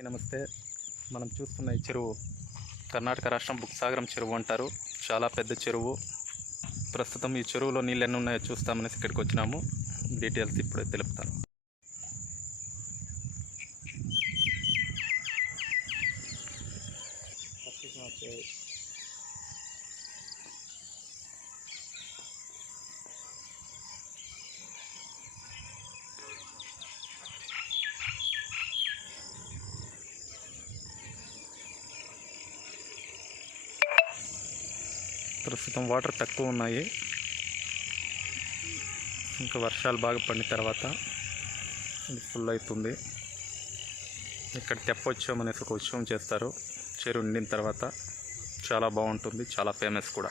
అందరికీ నమస్తే. మనం చూస్తున్న ఈ చెరువు కర్ణాటక రాష్ట్రం బుక్సాగరం చెరువు అంటారు. చాలా పెద్ద చెరువు. ప్రస్తుతం ఈ చెరువులో నీళ్ళు ఎన్ని ఉన్నాయో చూస్తామనేసి ఇక్కడికి వచ్చినాము. డీటెయిల్స్ ఇప్పుడే తెలుపుతాను. ప్రస్తుతం వాటర్ తక్కువ ఉన్నాయి. ఇంకా వర్షాలు బాగా పడిన తర్వాత ఇది ఫుల్ అవుతుంది ఇక్కడ తెప్పొచ్చాం అనేసి ఒక ఉత్సవం చేస్తారు. చెరువు నిండిన తర్వాత చాలా బాగుంటుంది. చాలా ఫేమస్ కూడా.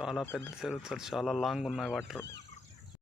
చాలా పెద్ద చెరువు సార్. చాలా లాంగ్ ఉన్నాయి వాటర్.